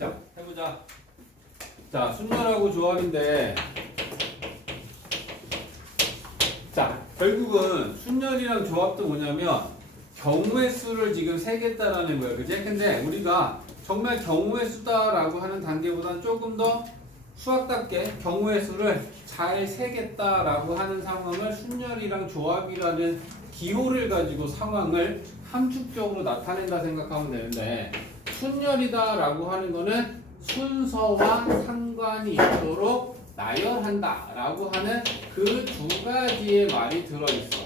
자, 해보자. 자, 순열하고 조합인데, 자, 결국은 순열이랑 조합도 뭐냐면 경우의 수를 지금 세겠다라는 거예요. 그지? 근데 우리가 정말 경우의 수다라고 하는 단계보다는 조금 더 수학답게 경우의 수를 잘 세겠다라고 하는 상황을 순열이랑 조합이라는 기호를 가지고 상황을 함축적으로 나타낸다 생각하면 되는데, 순열이다라고 하는 거는 순서와 상관이 있도록 나열한다 라고 하는 그 두 가지의 말이 들어있어.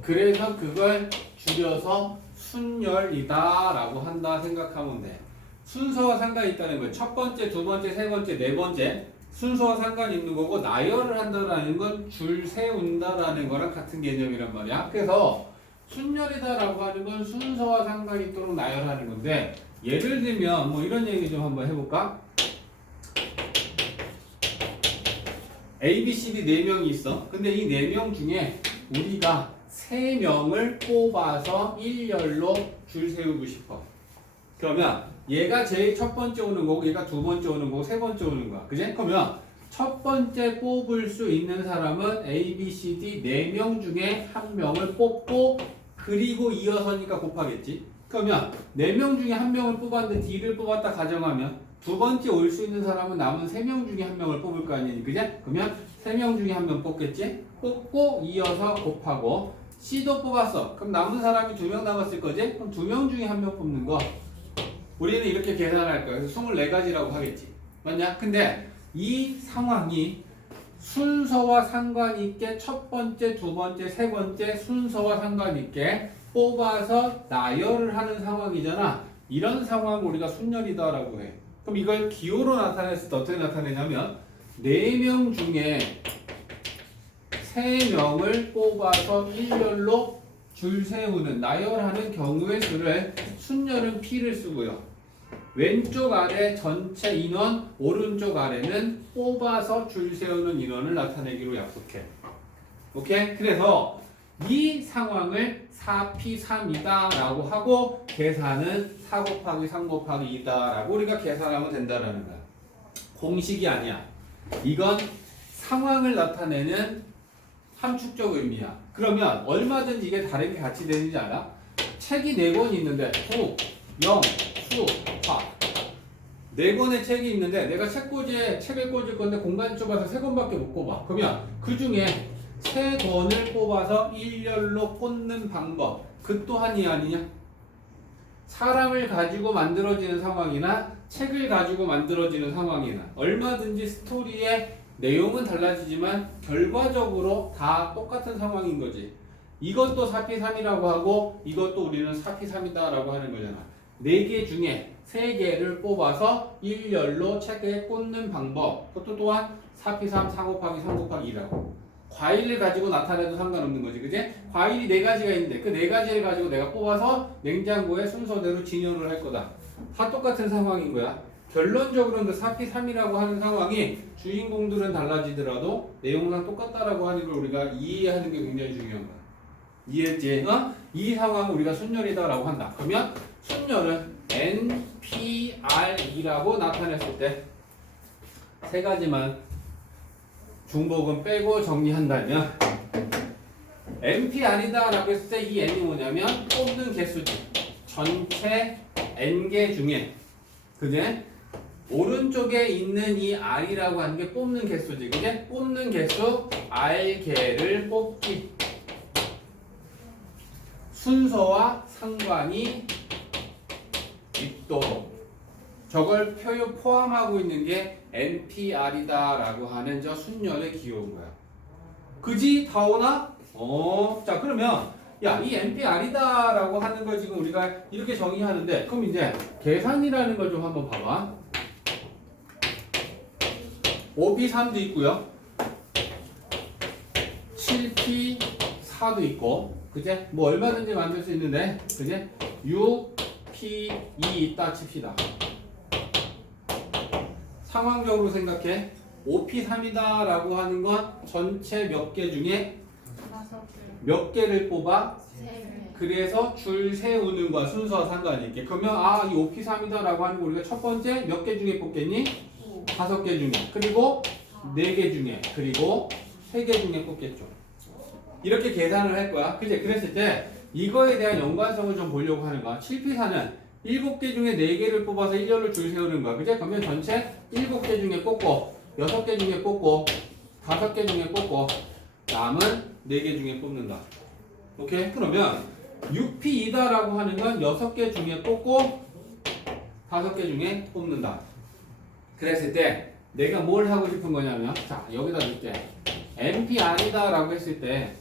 그래서 그걸 줄여서 순열이다 라고 한다 생각하면 돼. 순서와 상관이 있다는 거예요. 첫 번째, 두 번째, 세 번째, 네 번째 순서와 상관이 있는 거고, 나열을 한다라는 건 줄 세운다라는 거랑 같은 개념이란 말이야. 그래서 순열이다라고 하는 건 순서와 상관이 있도록 나열하는 건데, 예를 들면 뭐 이런 얘기 좀 한번 해볼까? A, B, C, D 4명이 있어. 근데 이 4명 중에 우리가 3명을 뽑아서 일렬로 줄 세우고 싶어. 그러면 얘가 제일 첫 번째 오는 거고, 얘가 두 번째 오는 거고, 세 번째 오는 거야. 그지? 그러면 첫 번째 뽑을 수 있는 사람은 A, B, C, D 4명 중에 1명을 뽑고, 그리고 이어서니까 곱하겠지. 그러면 4명 중에 1명을 뽑았는데 D를 뽑았다 가정하면 두 번째 올 수 있는 사람은 남은 3명 중에 1명을 뽑을 거 아니니, 그지? 그러면 3명 중에 1명 뽑겠지? 뽑고 이어서 곱하고, C도 뽑았어. 그럼 남은 사람이 2명 남았을 거지? 그럼 2명 중에 1명 뽑는 거 우리는 이렇게 계산할 거야. 그래서 24가지라고 하겠지. 맞냐? 근데 이 상황이 순서와 상관이 있게 첫 번째, 두 번째, 세 번째 순서와 상관이 있게 뽑아서 나열을 하는 상황이잖아. 이런 상황을 우리가 순열이다라고 해. 그럼 이걸 기호로 나타냈을 때 어떻게 나타내냐면, 4명 중에 3명을 뽑아서 일렬로 줄 세우는, 나열하는 경우의 수를 순열은 P를 쓰고요. 왼쪽 아래 전체 인원, 오른쪽 아래는 뽑아서 줄 세우는 인원을 나타내기로 약속해. 오케이? 그래서 이 상황을 4P3이다 라고 하고, 계산은 4 곱하기 3 곱하기 2다 라고 우리가 계산하면 된다라는 거야. 공식이 아니야. 이건 상황을 나타내는 함축적 의미야. 그러면 얼마든지 이게 다른 게 같이 되는지 알아? 책이 4권 있는데 국, 영, 수, 화 4권의 책이 있는데, 내가 책꽂이에 책을 꽂을 건데 공간이 좁아서 3권밖에 못 꼽아. 그러면 그 중에 3권을 뽑아서 일렬로 꽂는 방법, 그 또한이 아니냐? 사람을 가지고 만들어지는 상황이나 책을 가지고 만들어지는 상황이나 얼마든지 스토리의 내용은 달라지지만 결과적으로 다 똑같은 상황인 거지. 이것도 4P3이라고 하고, 이것도 우리는 4P3이다 라고 하는 거잖아. 4개 중에 3개를 뽑아서 일렬로 책에 꽂는 방법, 그것도 또한 4P3, 4 곱하기 3 곱하기 2라고. 과일을 가지고 나타내도 상관없는 거지, 그지? 과일이 4가지가 있는데 그 4가지를 가지고 내가 뽑아서 냉장고에 순서대로 진열을 할 거다. 다 똑같은 상황인 거야. 결론적으로는 그 4P3이라고 하는 상황이 주인공들은 달라지더라도 내용상 똑같다라고 하는 걸 우리가 이해하는 게 굉장히 중요한 거야. 이해했지? 이 상황을 우리가 순열이다라고 한다. 그러면 순열은 NPR이라고 나타냈을 때 3가지만 중복은 빼고 정리한다면, NPR이다라고 했을 때 이 N이 뭐냐면 뽑는 개수지. 전체 N개 중에, 그제? 오른쪽에 있는 이 R이라고 하는 게 뽑는 개수지. 그게 뽑는 개수 R개를 뽑기. 순서와 상관이 있도록. 저걸 포함하고 있는 게 NPR이다 라고 하는 저 순열의 기호인 거야. 그지? 다 오나? 자, 그러면 야, 이 NPR이다 라고 하는 걸 지금 우리가 이렇게 정의하는데, 그럼 이제 계산이라는 걸 좀 한번 봐봐. 5P3도 있고요, 7P4도 있고, 그제? 뭐 얼마든지 만들 수 있는데, 그제? 6P2 있다 칩시다. 상황적으로 생각해. 5P3이다 라고 하는 건 전체 몇 개 중에 몇 개를 뽑아? 그래서 줄 세우는 거와 순서와 상관이 있게. 그러면 아, 이 OP3이다라고 하는 거 우리가 첫 번째 몇 개 중에 뽑겠니? 5개 중에. 그리고 4개 중에. 그리고 3개 중에 뽑겠죠. 이렇게 계산을 할 거야. 그치? 그랬을 때 이거에 대한 연관성을 좀 보려고 하는 거야. 7P4는 7개 중에 4개를 뽑아서 1열로 줄 세우는 거야. 그치? 그러면 전체 7개 중에 뽑고 6개 중에 뽑고 5개 중에 뽑고 남은 4개 중에 뽑는다. 오케이? 그러면 6P2다라고 하는 건 6개 중에 뽑고 5개 중에 뽑는다. 그랬을 때 내가 뭘 하고 싶은 거냐면 자 여기다 줄게. NPR이다라고 했을 때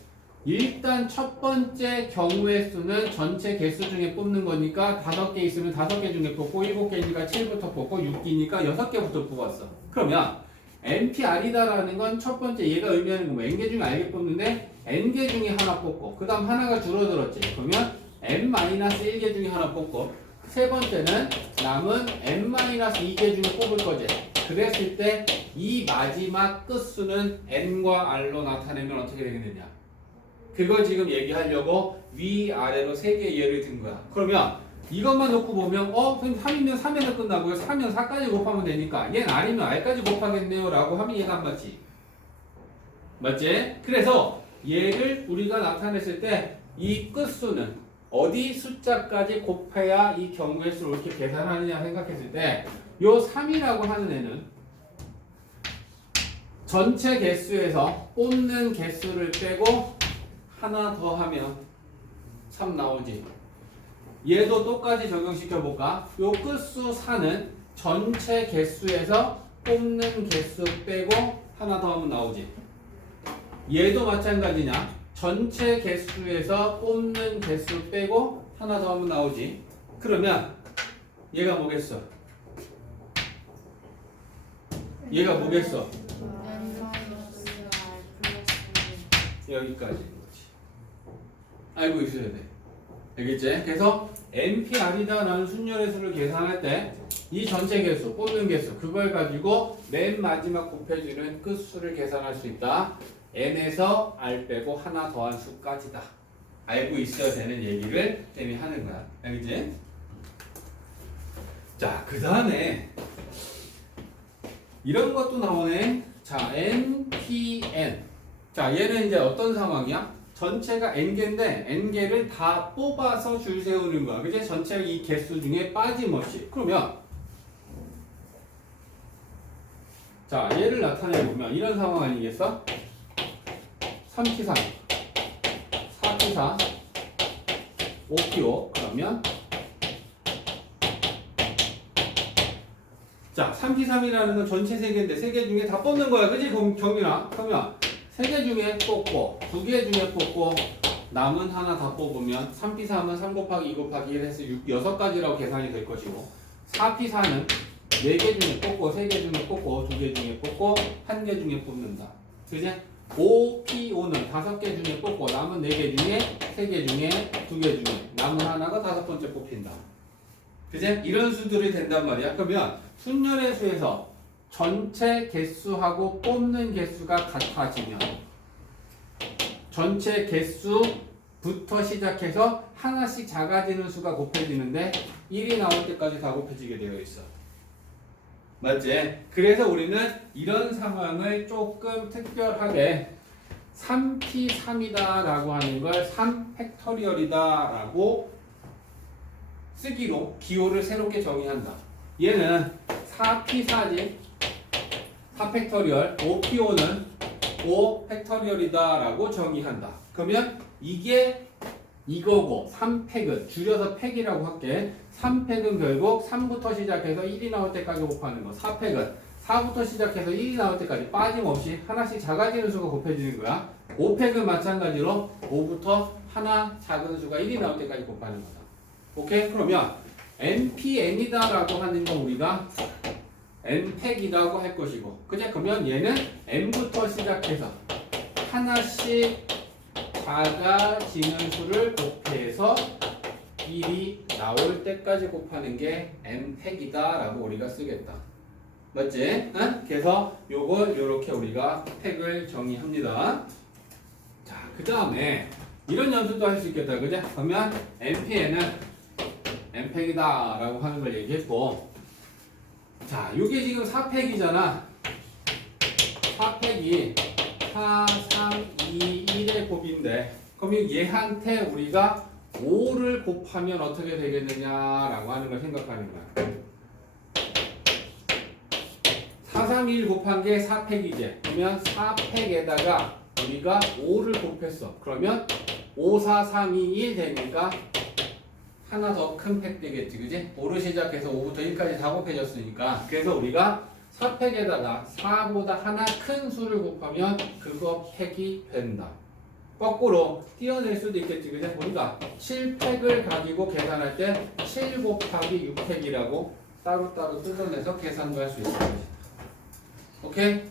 일단 첫 번째 경우의 수는 전체 개수 중에 뽑는 거니까 5개 있으면 5개 중에 뽑고 7개니까 7부터 뽑고 6기니까 6개부터 뽑았어. 그러면 NPR이다라는 건 첫 번째 얘가 의미하는 건 뭐 N개 중에 R개 뽑는데 N개 중에 하나 뽑고 그 다음 하나가 줄어들었지. 그러면 N-1개 중에 하나 뽑고 세 번째는 남은 N-2개 중에 뽑을 거지. 그랬을 때 이 마지막 끝수는 N과 R로 나타내면 어떻게 되겠느냐. 그걸 지금 얘기하려고 위아래로 3개 예를 든 거야. 그러면 이것만 놓고 보면 선생님 3이면 3에서 끝나고요. 4면 4까지 곱하면 되니까 얘는 R이면 R까지 곱하겠네요 라고 하면 얘가 안 맞지. 맞지? 그래서 얘를 우리가 나타냈을 때 이 끝수는 어디 숫자까지 곱해야 이 경우의 수를 이렇게 계산하느냐 생각했을 때 요 3이라고 하는 애는 전체 개수에서 뽑는 개수를 빼고 하나 더 하면 3 나오지. 얘도 똑같이 적용시켜볼까? 요 끝수 4는 전체 개수에서 뽑는 개수 빼고 하나 더 하면 나오지. 얘도 마찬가지냐? 전체 개수에서 뽑는 개수 빼고 하나 더 하면 나오지. 그러면 얘가 뭐겠어? 얘가 뭐겠어? 여기까지. 알고 있어야 돼. 알겠지? 그래서 NPR이다라는 순열의 수를 계산할 때 이 전체 개수, 뽑는 개수 그걸 가지고 맨 마지막 곱해주는 끝수를 계산할 수 있다. N에서 R 빼고 하나 더한 수까지다. 알고 있어야 되는 얘기를 쌤이 하는 거야. 알겠지? 자, 그 다음에 이런 것도 나오네. 자, NPN. 자, 얘는 이제 어떤 상황이야? 전체가 N개인데 N개를 다 뽑아서 줄 세우는 거야. 그치? 전체 이 개수 중에 빠짐없이. 그러면 자, 얘를 나타내보면 이런 상황 아니겠어? 3P3, 4P4, 5P5 그러면 자, 3P3이라는 건 전체 3개인데 3개 중에 다 뽑는 거야. 그치? 경민아. 그러면 3개 중에 뽑고 2개 중에 뽑고 남은 하나 다 뽑으면 3P3은 3 곱하기 2 곱하기 1 해서 6가지라고 계산이 될 것이고 4P4는 4개 중에 뽑고 3개 중에 뽑고 2개 중에 뽑고 1개 중에 뽑는다. 그치? 5P5는 5개 중에 뽑고 남은 4개 중에 3개 중에 2개 중에 남은 하나가 5번째 뽑힌다. 그치? 이런 수들이 된단 말이야. 그러면 순열의 수에서 전체 개수하고 뽑는 개수가 같아지면 전체 개수부터 시작해서 하나씩 작아지는 수가 곱해지는데 1이 나올 때까지 다 곱해지게 되어 있어. 맞지? 그래서 우리는 이런 상황을 조금 특별하게 3P3이다 라고 하는 걸 3팩토리얼이다 라고 쓰기로 기호를 새롭게 정의한다. 얘는 4P4지 4팩토리얼 5P5는 5팩토리얼이다 라고 정의한다. 그러면 이게 이거고 3팩은 줄여서 팩이라고 할게. 3팩은 결국 3부터 시작해서 1이 나올 때까지 곱하는 거. 4팩은 4부터 시작해서 1이 나올 때까지 빠짐없이 하나씩 작아지는 수가 곱해지는 거야. 5팩은 마찬가지로 5부터 하나 작은 수가 1이 나올 때까지 곱하는 거다. 오케이? 그러면 NPN이다 라고 하는 건 우리가 N팩이라고 할 것이고 그죠? 그러면 얘는 N부터 시작해서 하나씩 작아지는 수를 곱해서 1이 나올 때까지 곱하는 게 N팩이다 라고 우리가 쓰겠다. 맞지? 응? 그래서 요걸 요렇게 우리가 팩을 정의합니다. 자, 그 다음에 이런 연습도 할 수 있겠다. 그죠? 그러면 NP에는 n팩이다 라고 하는 걸 얘기했고, 자, 요게 지금 4팩이잖아. 4팩이 4, 3, 2, 1의 곱인데, 그럼 얘한테 우리가 5를 곱하면 어떻게 되겠느냐라고 하는 걸 생각하는 거야. 4, 3, 1 곱한 게 4팩이지. 그러면 4팩에다가 우리가 5를 곱했어. 그러면 5, 4, 3, 2, 1 되니까 하나 더 큰 팩 되겠지, 그지? 5로 시작해서 5부터 1까지 다 곱해졌으니까. 그래서 우리가 4팩에다가 4보다 하나 큰 수를 곱하면 그거 팩이 된다. 거꾸로 띄어낼 수도 있겠지, 그지? 우리가 7팩을 가지고 계산할 때 7 곱하기 6팩이라고 따로따로 뜯어내서 계산도 할 수 있을 것이다. 오케이?